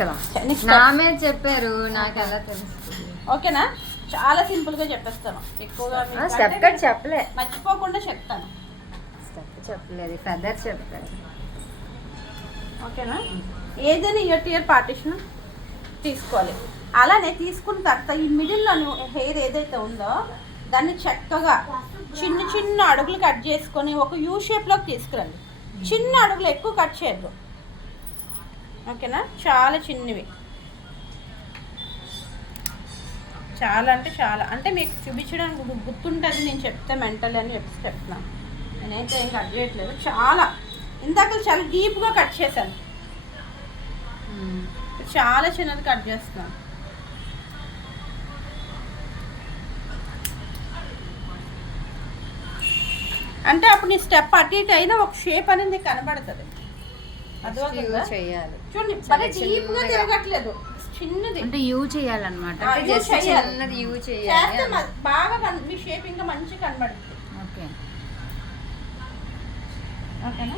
కదా నెక్స్ట్ నామే చెప్పారు, నాకు ఎలా తెలుస్తుంది? ఓకేనా? చాలా సింపుల్గా చెప్పేస్తాను. ఎక్కువగా స్టెప్ కట్ చెప్పలే, మర్చిపోకుండా చెప్తాను. స్టెప్ చెప్పలేదు, ఫెదర్ చెప్పారు. ఓకేనా? ఏదైనా ఇయర్ టు ఇయర్ పార్టీషన్ తీసుకోవాలి. అలానే తీసుకున్న తర్వాత ఈ మిడిల్లో హెయిర్ ఏదైతే ఉందో దాన్ని చక్కగా చిన్న చిన్న అడుగులు కట్ చేసుకొని ఒక యూ షేప్లోకి తీసుకురండి. చిన్న అడుగులు ఎక్కువ కట్ చేయద్దు. ఓకేనా? చాలా చిన్నవి, చాలా అంటే చాలా, అంటే మీకు చూపించడానికి గుర్తుంటుంది. నేను చెప్తే మెంటల్ అని చెప్తున్నాను. నేనైతే ఏం కట్ చేయట్లేదు. చాలా ఇందాక చాలా డీప్గా కట్ చేశాను, చాలా చిన్నది కట్ చేస్తున్నాను. అంటే అప్పుడు నీ స్టెప్ అటు ఇటు అయినా ఒక షేప్ అనేది కనబడుతుంది. చేయాలి చూడండి, మరి డీప్గా తిరగట్లేదు, చిన్నది. అంటే యూ చేయాలన్నమాట, చిన్నది యూ చేయాలి. బాగా మీ షేప్ ఇంకా మంచిగా కనబడుతుంది. ఓకే, ఓకేనా?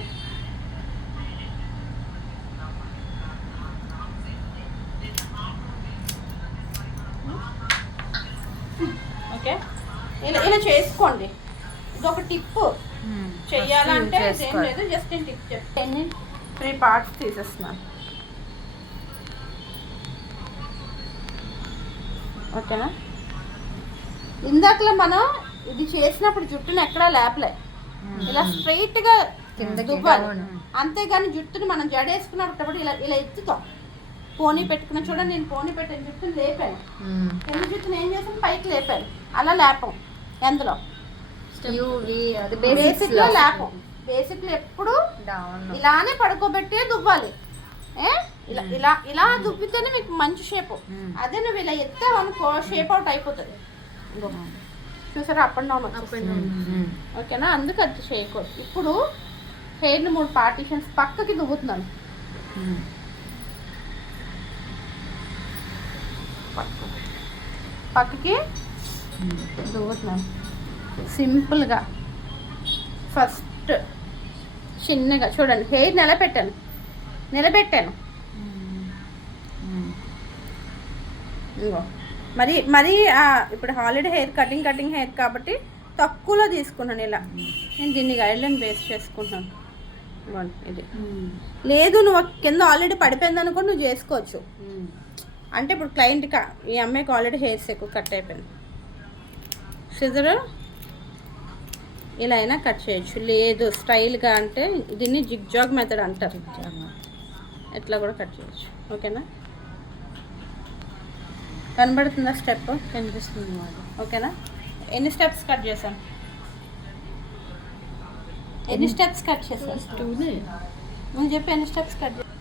ఓకే, ఇలా చేసుకోండి. ఇది ఒక టిప్. చెయ్యాలంటే ఏం లేదు, జస్ట్ నేను టిప్ చెప్తాను. 3 పార్ట్స్ తీసేస్తున్నాను. ఓకేనా? ఇందాకలో మనం ఇది చేసినప్పుడు జుట్టును ఎక్కడా లేపలే, ఇలా స్ట్రైట్గా దువ్వాలి. అంతేగాని జుట్టుని మనం జడేసుకున్నప్పుడు ఇలా ఇలా ఎత్తుతాం. పోనీ పెట్టుకున్న చూడండి, నేను పోనీ పెట్టిన జుట్టుని లేపాను, కింద జుట్టుని ఏం చేసాను పైకి లేపాను. అలా లేపం. ఎందులో బేసిక్లో లేపం. బేసిక్లో ఎప్పుడు ఇలానే పడుకోబెట్టే దువ్వాలి. ఇలా ఇలా ఇలా దువ్వితేనే మీకు మంచి షేప్. అదే నువ్వు ఇలా ఎత్తావు అనుకో, షేప్ అవుట్ అయిపోతుంది. చూసారా, అప్ అండ్ డౌన్. ఓకేనా? అందుకు అది చేయకూడదు. ఇప్పుడు హెయిర్ని 3 పార్టీషన్స్ పక్కకి దువ్వుతున్నాను. పక్కకి దువ్వుతున్నాను సింపుల్గా. ఫస్ట్ చిన్నగా చూడండి, హెయిర్ నిలబెట్టాను. ఇంకో మరి మరి ఇప్పుడు హాలిడే హెయిర్ కటింగ్ హెయిర్ కాబట్టి తక్కువలో తీసుకున్నాను. ఇలా నేను దీన్ని గైడ్లైన్ బేస్ చేసుకుంటున్నాను. ఇది లేదు, నువ్వు కింద ఆల్రెడీ పడిపోయింది అనుకో, నువ్వు చేసుకోవచ్చు. అంటే ఇప్పుడు క్లయింట్కి ఈ అమ్మాయికి ఆల్రెడీ హెయిర్స్ ఎక్కువ కట్ అయిపోయింది. సిజర్ ఇలా అయినా కట్ చేయొచ్చు. లేదు స్టైల్గా అంటే దీన్ని జిగ్జాగ్ మెథడ్ అంటారు. ఎట్లా కూడా కట్ చేయొచ్చు. ఓకేనా? కనబడుతుందా స్టెప్? కనిపిస్తుంది. ఓకేనా? ఎన్ని స్టెప్స్ కట్ చేశాను? ఎన్ని స్టెప్స్ కట్ చేశాను? 2. నేను చెప్పి ఎన్ని స్టెప్స్ కట్ చేశాను?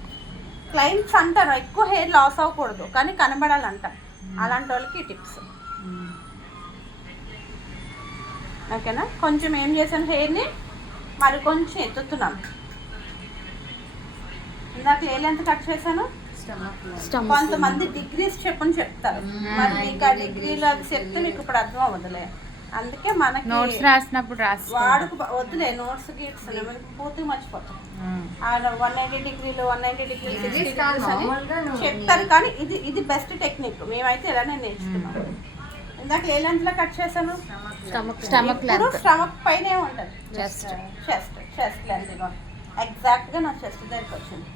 క్లయింట్స్ అంటారు ఎక్కువ హెయిర్ లాస్ అవ్వకూడదు కానీ కనబడాలంట. అలాంటి వాళ్ళకి టిప్స్. ఓకేనా? కొంచెం ఏం చేశాను, హెయిర్ని మరి కొంచెం ఎత్తుతున్నాను. ఇందాక ఏ లెంత్ కట్ చేశాను? కొంతమంది డిగ్రీస్ చెప్పని చెప్తారు, మరి మీకు ఆ డిగ్రీలో అది చెప్తే మీకు ఇప్పుడు అర్థం అవ్వదులే. అందుకే మనకి నోట్స్ రాసినప్పుడు వాడుకు వద్దులే, నోట్స్ గీట్స్ పూర్తిగా మర్చిపోతాం. 180 డిగ్రీలు 190 డిగ్రీలు 60 డిగ్రీస్ అని చెప్తారు. కానీ ఇది బెస్ట్ టెక్నిక్. మేమైతే ఇలానే నేర్చుకున్నాం. ఇందాక ఏ లెంత్లో కట్ చేశాను? స్టమక్ పైనే ఉంటుంది. Chest length. ఎగ్జాక్ట్గా నా చెస్ట్ దగ్గరికి వచ్చింది.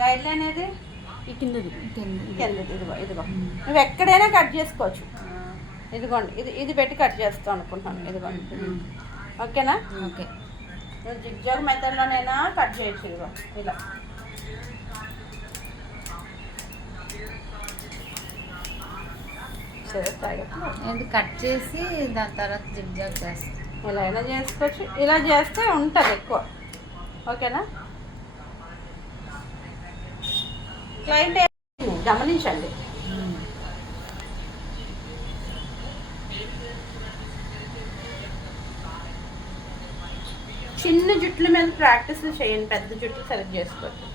గైడ్ లైన్ ఏది? కిందది. ఇదిగో నువ్వు ఎక్కడైనా కట్ చేసుకోవచ్చు. ఇదిగోండి, ఇది పెట్టి కట్ చేస్తావు అనుకుంటున్నాను. ఇదిగోండి. ఓకేనా? ఓకే. నువ్వు జిగ్జాగ్ మెథడ్లోనైనా కట్ చేయొచ్చు. ఇదిగో ఇలా కట్ చేసి దాని తర్వాత జిగ్జాగ్ చేస్తాం. ఇలా అయినా చేసుకోవచ్చు. ఇలా చేస్తే ఉంటుంది ఎక్కువ. ఓకేనా? క్లయింట్ గమనించండి. చిన్న జుట్ల మీద ప్రాక్టీస్లు చేయండి, పెద్ద జుట్లు సెలెక్ట్ చేసుకోవచ్చు.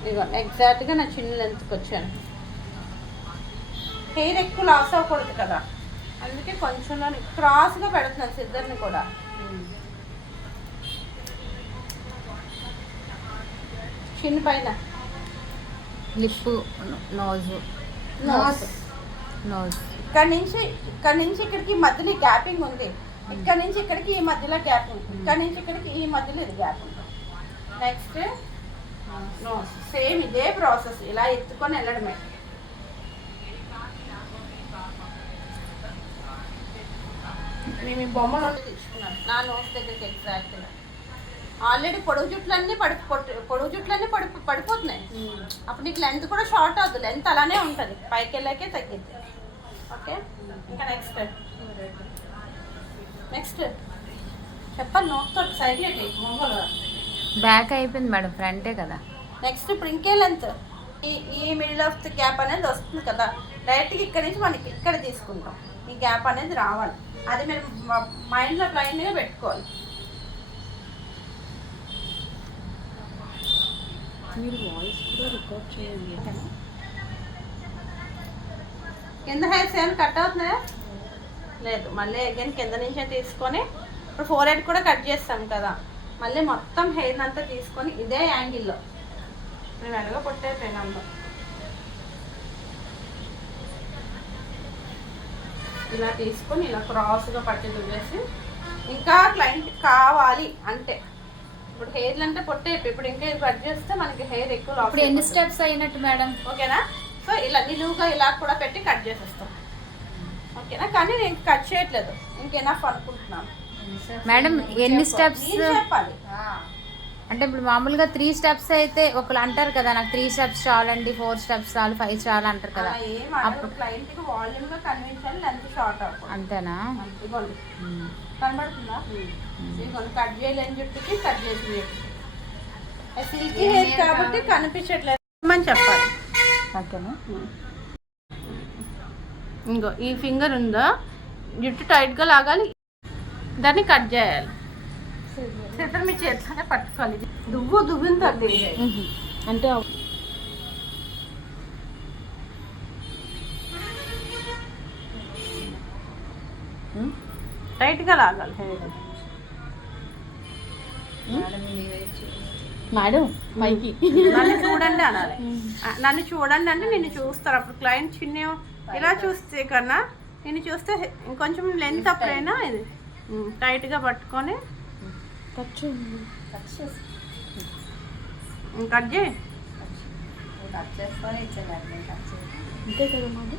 ఇదిగో ఎగ్జాక్ట్గా నా చిన్న లెంత్కి వచ్చాను. హెయిర్ ఎక్కువ లాస్ అవ్వకూడదు కదా, అందుకే కొంచెం క్రాస్గా పెడుతున్నాను సిద్దర్ని కూడా. చిన్న పైన లిప్, నోజ్, నోస్. నోజ్. ఇక్కడ నుంచి ఇక్కడికి మధ్యలో గ్యాపింగ్ ఉంది. ఇక్కడ నుంచి ఇక్కడికి ఈ మధ్యలో గ్యాప్ ఉంది. ఇక్కడ నుంచి ఇక్కడికి ఈ మధ్యలో ఇది గ్యాప్ ఉంది. నెక్స్ట్ నోస్. సేమ్ ఇదే ప్రాసెస్, ఇలా ఎత్తుకొని వెళ్ళడమే. మేము ఈ బొమ్మలు తెచ్చుకున్నాను నా నోస్ దగ్గరికి ఎగ్జాక్ట్గా. ఆల్రెడీ పొడుగు జుట్లన్నీ పడిపోతున్నాయి. అప్పుడు నీకు లెంత్ కూడా షార్ట్ అవుతుంది, లెంత్ అలానే ఉంటుంది, పైకి వెళ్ళాకే తగ్గిద్ది. ఓకే, ఇంకా నెక్స్ట్ చెప్పాలి. నోట్తో సైడ్ మొమ్మలు బ్యాక్ అయిపోయింది మేడం, ఫ్రంటే కదా. నెక్స్ట్ ఇప్పుడు ఇంకే లెంత్ ఈ మిడిల్ ఆఫ్ ది గ్యాప్ అనేది వస్తుంది కదా, డైరెక్ట్గా ఇక్కడ నుంచి మనకి ఇక్కడ తీసుకుంటాం. ఈ గ్యాప్ అనేది రావాలి, అది మీరు మైండ్లో బ్లైండ్గా పెట్టుకోవాలి. మీరు వాయిస్ కూడా రికార్డ్ చేయండి. కింద హెయిర్స్ ఏమైనా కట్ అవుతున్నాయా? లేదు. మళ్ళీ అగైన్ కింద నుంచే తీసుకొని ఇప్పుడు 4 కూడా కట్ చేస్తాం కదా, మళ్ళీ మొత్తం హెయిర్ అంతా తీసుకొని ఇదే యాంగిల్లో మేము ఎలాగో పొట్టైపోయినాము ఇలా తీసుకొని ఇలా క్రాస్గా పట్టి దువ్వేసి, ఇంకా క్లయింట్ కావాలి అంటే ఇప్పుడు హెయిర్లు అంటే పొట్టైపోయి ఇప్పుడు ఇంకా ఇది కట్ చేస్తే మనకి హెయిర్ ఎక్కువ లాస్. ఇప్పుడు ఎన్ని స్టెప్స్ అయినట్టు మేడం? ఓకేనా? సో ఇలా నిలువుగా ఇలా కూడా పెట్టి కట్ చేసేస్తాం. ఓకేనా? కానీ నేను కట్ చేయట్లేదు, ఇంకెనఫ్ అనుకుంటున్నాను. మేడం ఎన్ని స్టెప్స్ చెప్పాలి అంటే ఇప్పుడు మామూలుగా 3 స్టెప్స్ అయితే ఒకళ్ళు అంటారు కదా, నాకు 3 స్టెప్స్ చాలండి, 4 స్టెప్స్ చాలు, 5 చాలు అంటారు కదా. అప్పుడు క్లయింట్ కి వాల్యూమ్ గా కన్విన్షన్ లెంత్ షార్ట్ అవుతుంది. అంతేనా? ఇదిగోండి కనబడుతుందా? ఇదిగోండి కట్ చేయలేని జుట్టుకి కట్ చేసి సిల్కీ హెయిర్ కాబట్టి కనిపించట్లేదు అని చెప్పాలి. ఓకేనా? ఇంకో ఈ ఫింగర్ ఉందా, జుట్టు టైట్గా లాగాలి, దాన్ని కట్ చేయాలి. చేతులు మీ చేతిలోనే పట్టుకోవాలి. దువ్విన తల్లి అంటే టైట్గా లాగాలి హెయిర్. మేడం పైకి నన్ను చూడండి అనాలి. నన్ను చూడండి అంటే నిన్ను చూస్తారు. అప్పుడు క్లయింట్ చిన్న ఇలా చూస్తే కన్నా నేను చూస్తే ఇంకొంచెం లెంత్ అప్పుడైనా ఇది టైట్గా పట్టుకొని కట్ చేయి. కట్ చేసుకొని ఇచ్చేది అంతే కదా మాది.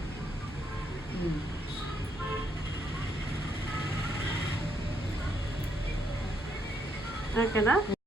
ఓకేనా?